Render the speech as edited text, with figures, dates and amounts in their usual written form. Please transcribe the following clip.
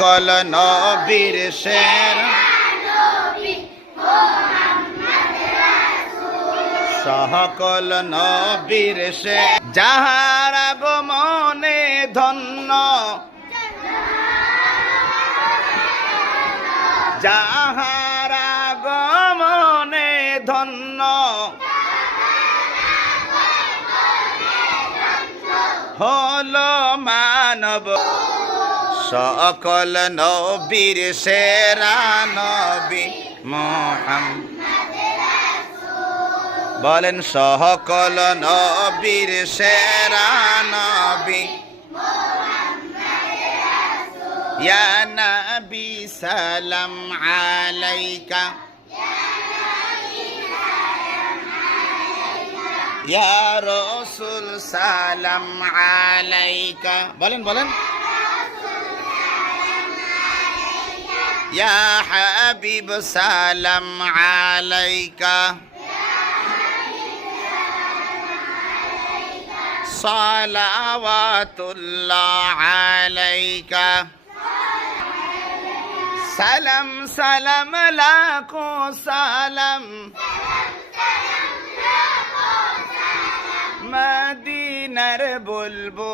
সকল নবীর সেরা সকল নবীর সে যাহার আগমনে ধন্য যাহার আগমনে ধন্য হলো মানব সকল নবীর সেরা নবী মুহাম্মদ বলেন সকল নবীর সেরা নবী ইয়া নবী সালাম আলাইকা ইয়া রাসূল সালাম আলাইকা বলেন বলেন ইয়া হাবিব সালাম আলাইকা সালাওয়াতুল্লাহ আলাইকা সালাম সালাম লাখো সালাম মদিনার বুলবুল